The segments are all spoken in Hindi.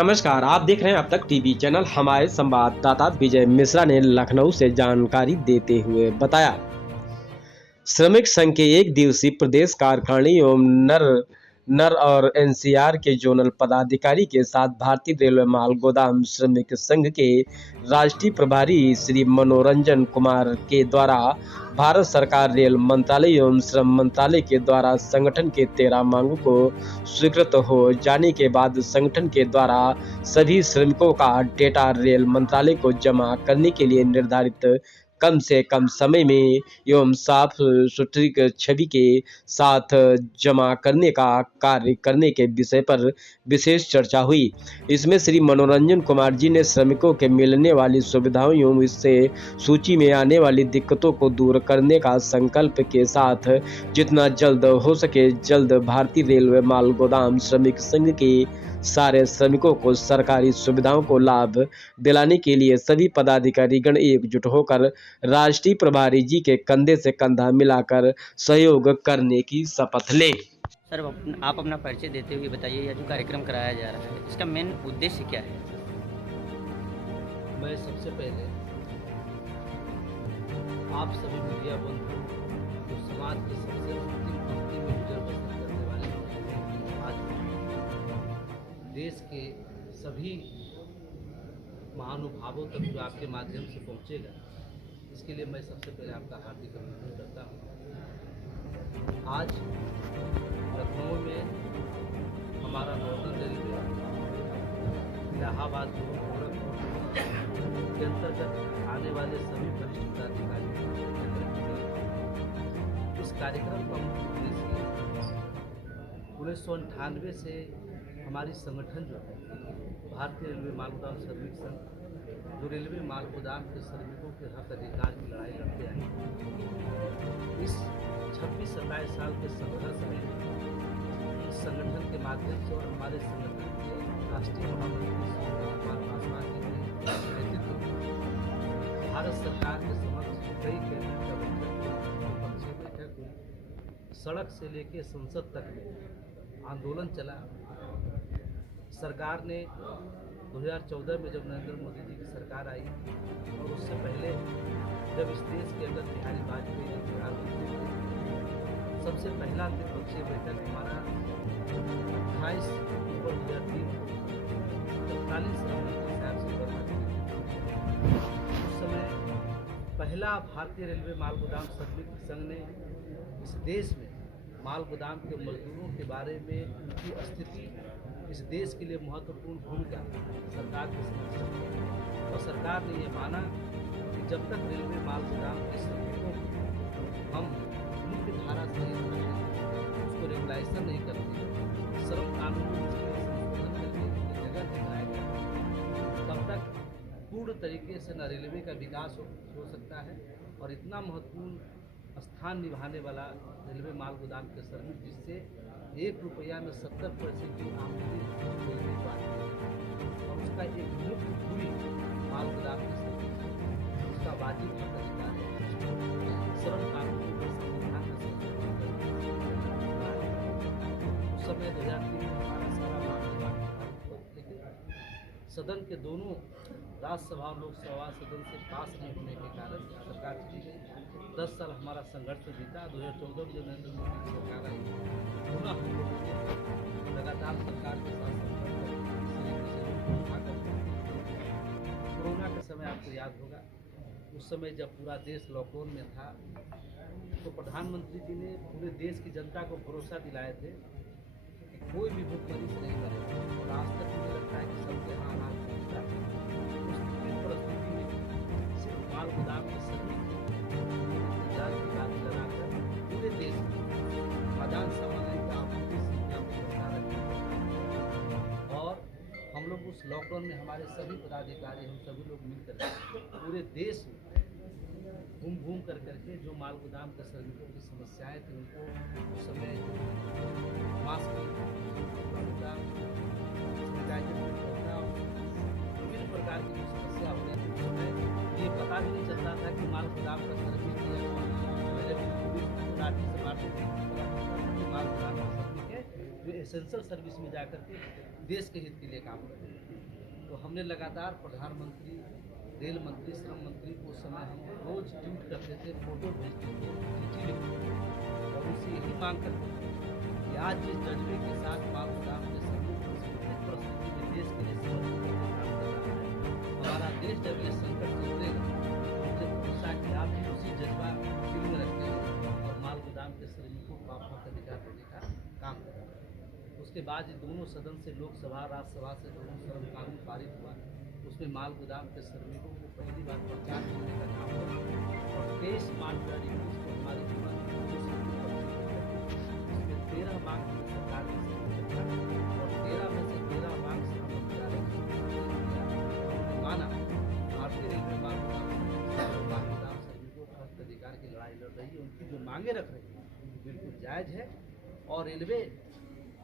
नमस्कार, आप देख रहे हैं अब तक टीवी चैनल। हमारे संवाददाता विजय मिश्रा ने लखनऊ से जानकारी देते हुए बताया, श्रमिक संघ के एक दिवसीय प्रदेश कार्यकारिणी एवं नर और एनसीआर के जोनल पदाधिकारी के साथ भारतीय रेलवे माल गोदाम श्रमिक संघ के राष्ट्रीय प्रभारी श्री मनोरंजन कुमार के द्वारा भारत सरकार रेल मंत्रालय एवं श्रम मंत्रालय के द्वारा संगठन के 13 मांगों को स्वीकृत हो जाने के बाद संगठन के द्वारा सभी श्रमिकों का डेटा रेल मंत्रालय को जमा करने के लिए निर्धारित कम से कम समय में एवं साफ सुथरी छवि के साथ जमा करने का कार्य करने के विषय पर विशेष चर्चा हुई। इसमें श्री मनोरंजन कुमार जी ने श्रमिकों के मिलने वाली सुविधाओं एवं इससे सूची में आने वाली दिक्कतों को दूर करने का संकल्प के साथ जितना जल्द हो सके जल्द भारतीय रेलवे माल गोदाम श्रमिक संघ के सारे श्रमिकों को सरकारी सुविधाओं को लाभ दिलाने के लिए सभी पदाधिकारीगण एकजुट होकर राष्ट्रीय प्रभारी जी के कंधे से कंधा मिलाकर सहयोग करने की शपथ लें। सर, आप अपना परिचय देते हुए बताइए, यह जो कार्यक्रम कराया जा रहा है इसका मेन उद्देश्य क्या है? मैं सबसे पहले आप सभी मीडिया बंधु जो समाज के सबसे अंतिम पंक्ति में गुजर बसर करने वाले आज देश के सभी महानुभावों तक जो आपके माध्यम से पहुंचेगा, इसके लिए मैं सबसे पहले आपका हार्दिक अभिनंदन करता हूँ। आज लखनऊ में हमारा नॉर्दर्न रेलवे इलाहाबाद के अंतर्गत आने वाले सभी वरिष्ठ पदाधिकारियों इस कार्यक्रम का मुख्य उद्देश्य 1998 से हमारी संगठन जो है भारतीय रेलवे माल गोदाम श्रमिक संघ, जो रेलवे माल गोदाम के श्रमिकों के हक अधिकार की लड़ाई लड़ते आए, इस 26-27 साल के संघर्ष में इस संगठन के माध्यम से और हमारे संगठन के राष्ट्रीय महामंत्री कुमार पासवान जी के नेतृत्व में भारत सरकार के समक्ष कई कैबिनेट का विपक्षी बैठक हुई। सड़क से लेकर संसद तक में आंदोलन चला। सरकार ने 2014 में जब नरेंद्र मोदी जी की सरकार आई और उससे पहले जब इस देश के अटल बिहारी वाजपेयी जी प्रधानमंत्री थे, सबसे पहला त्रिपक्षीय बैठक हमारा 28 अक्टूबर 2003 को 41 साहब से करना। उस समय पहला भारतीय रेलवे माल गोदाम श्रमिक संघ ने इस देश में माल गोदाम के मजदूरों के बारे में उनकी स्थिति, इस देश के लिए महत्वपूर्ण भूमिका सरकार की समझ और सरकार ने ये माना कि जब तक रेलवे माल गोदाम के श्रमिकों को हम मुख्य धारा से उसको रेगुलाइजेशन नहीं करते, श्रम कानून में संशोधन करके जगह दिखाएगा, तब तक पूर्ण तरीके से न रेलवे का विकास हो सकता है और इतना महत्वपूर्ण स्थान निभाने वाला रेलवे माल गोदाम के श्रमिक, जिससे 1 रुपया में 70% की आमदनी रेलवे को आती है और उसका एक मुख्य पूरी माल गोदाम के श्रमिक उसका वाजिब हक अधिकार है। श्रम कानून के संविधान उस समय 2003 में हमारा सारा मामला, लेकिन सदन के दोनों राज्यसभा और लोकसभा सदन से पास नहीं होने के कारण सरकार चली गई। 10 साल हमारा संघर्ष बीता। 2014 में जब नरेंद्र मोदी की सरकार आई, पुनः हम लोगों ने लगातार सरकार के साथ कोरोना के समय आपको याद होगा, उस समय जब पूरा देश लॉकडाउन में था तो प्रधानमंत्री जी ने पूरे देश की जनता को भरोसा दिलाए थे कि कोई भी भूखमरी से नहीं मरेगा और आज तक मुझे लगता है कि सबके यहाँ अनाज पहुँचता है। उस परिस्थिति में सिर्फ माल गोदाम के श्रमिक जान की बात लगाकर पूरे देश में खाद्यान्न सामग्री का आपूर्ति श्रृंखला को बरकरार रखा और हम लोग उस लॉकडाउन में हमारे सभी पदाधिकारी, हम सभी लोग मिलकर पूरे देश में घूम करके जो माल गोदाम के श्रमिकों की समस्याएं थी उनको उस समय मास्क विभिन्न प्रकार की समस्या हो रही थी। समय ये पता भी नहीं चलता था कि माल गोदाम का श्रमिक लाठी से मारते थे, माल गोदाम का श्रमिक है जो एसेंशियल सर्विस में जाकर के देश के हित के लिए काम करते हैं। तो हमने लगातार प्रधानमंत्री, रेल मंत्री, श्रम मंत्री को उस समय हम रोज ट्वीट करते थे, फोटो भेजते थे, चिट्ठी लिखते थे और उनसे यही मांग करते थे कि आज जिस जज्बे के साथ माल गुदाम के संकट परिस्थिति में देश के लिए समर्पित होकर काम कर रहा है, हमारा देश जब ये संकट से उतरेगा, मुझे भरोसा कि आप भी उसी जज्बा दिल में रखते हैं और माल गोदाम के श्रमिकों को आप हक अधिकार देने का काम करें। उसके बाद ये दोनों सदन से, लोकसभा राज्यसभा से दोनों श्रम कानून पारित हुआ, उसमें माल गोदाम के श्रमिकों को पहली बार पहचान देने का काम हुआ और 23 मार्च 2021 को हमारी उसमें 13 मांग सरकार ने और 13 में से 13 मांग श्रम मंत्रालय ने माना। भारतीय रेलवे माल गोदाम श्रमिकों के हक अधिकार की लड़ाई लड़ रही है, उनकी जो मांगे रख रही है बिल्कुल जायज़ है और रेलवे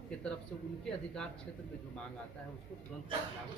की तरफ से उनके अधिकार क्षेत्र में जो मांग आता है उसको तुरंत लागू